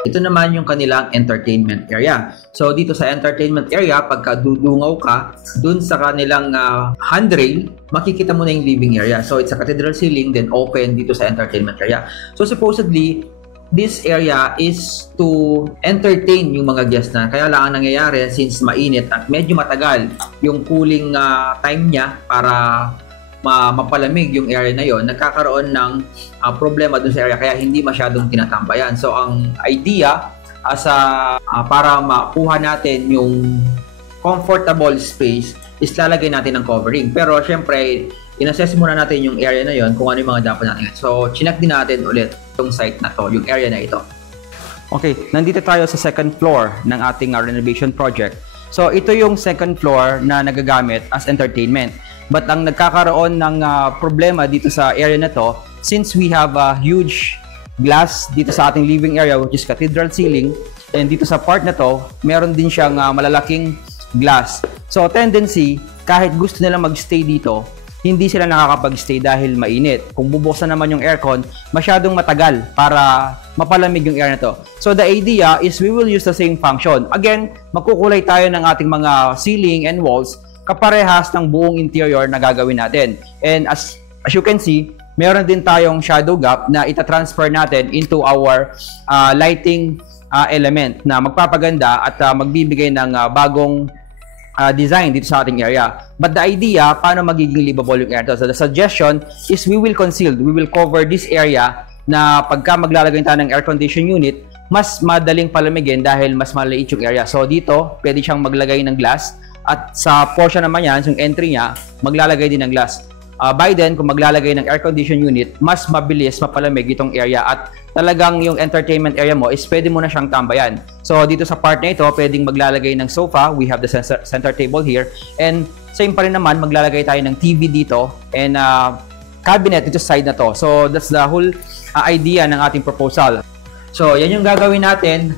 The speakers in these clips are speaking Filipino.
Ito naman yung kanilang entertainment area. So dito sa entertainment area, pagka dudungaw ka dun sa kanilang handrail, makikita mo na yung living area. So it's a cathedral ceiling, then open dito sa entertainment area. So supposedly, this area is to entertain yung mga guests na. Kaya lang ang nangyayari, since mainit at medyo matagal yung cooling time niya para mapalamig yung area na yon, nagkakaroon ng problema dun sa area, kaya hindi masyadong tinatambayan. So ang idea para makuha natin yung comfortable space is lalagay natin ng covering. Pero syempre, in-assess muna natin yung area na yon kung ano yung mga dapat natin. So chinek din natin ulit yung site na to, yung area na ito. Okay, nandito tayo sa second floor ng ating renovation project. So ito yung second floor na nagagamit as entertainment. But ang nagkakaroon ng problema dito sa area na to, since we have a huge glass dito sa ating living area, which is cathedral ceiling, and dito sa part na to, meron din siyang malalaking glass. So tendency, kahit gusto nilang magstay dito, hindi sila nakakapag-stay dahil mainit. Kung bubuksan naman yung aircon, masyadong matagal para mapalamig yung air na to. So the idea is we will use the same function. Again, magkukulay tayo ng ating mga ceiling and walls kaparehas ng buong interior na gagawin natin. And as you can see, meron din tayong shadow gap na ita-transfer natin into our lighting element na magpapaganda at magbibigay ng bagong design dito sa ating area. But the idea, paano magiging livable yung area? So the suggestion is we will cover this area na pagka maglalagay tayo ng air condition unit, mas madaling palamigin dahil mas maliit yung area. So dito, pwede siyang maglagay ng glass. At sa portion naman yan, yung entry niya, maglalagay din ng glass. By then, kung maglalagay ng air condition unit, mas mabilis mapalamig itong area at talagang yung entertainment area mo is pwede mo na siyang tambayan. So dito sa part na ito, pwedeng maglalagay ng sofa. We have the center table here. And same pa rin naman, maglalagay tayo ng TV dito and cabinet dito sa side na to. So that's the whole idea ng ating proposal. So yan yung gagawin natin.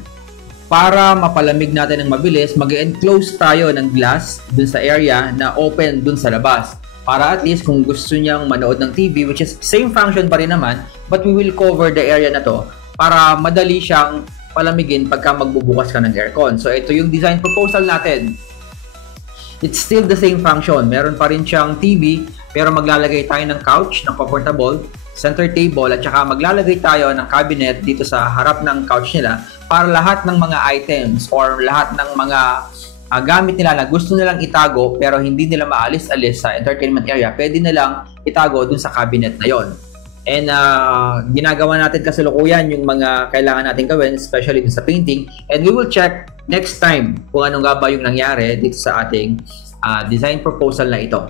Para mapalamig natin ng mabilis, mag-enclose tayo ng glass dun sa area na open dun sa labas. Para at least kung gusto niyang manood ng TV, which is same function pa rin naman, but we will cover the area na to para madali siyang palamigin pagka magbubukas ka ng aircon. So ito yung design proposal natin. It's still the same function. Meron pa rin siyang TV, pero maglalagay tayo ng couch na comfortable, center table, at saka maglalagay tayo ng cabinet dito sa harap ng couch nila para lahat ng mga items or lahat ng mga gamit nila na gusto nilang itago pero hindi nila maalis-alis sa entertainment area, pwede nilang itago dun sa cabinet na yon. And ginagawa natin kasalukuyan yung mga kailangan natin gawin, especially dun sa painting, and we will check next time kung anong nga ba yung nangyari dito sa ating design proposal na ito.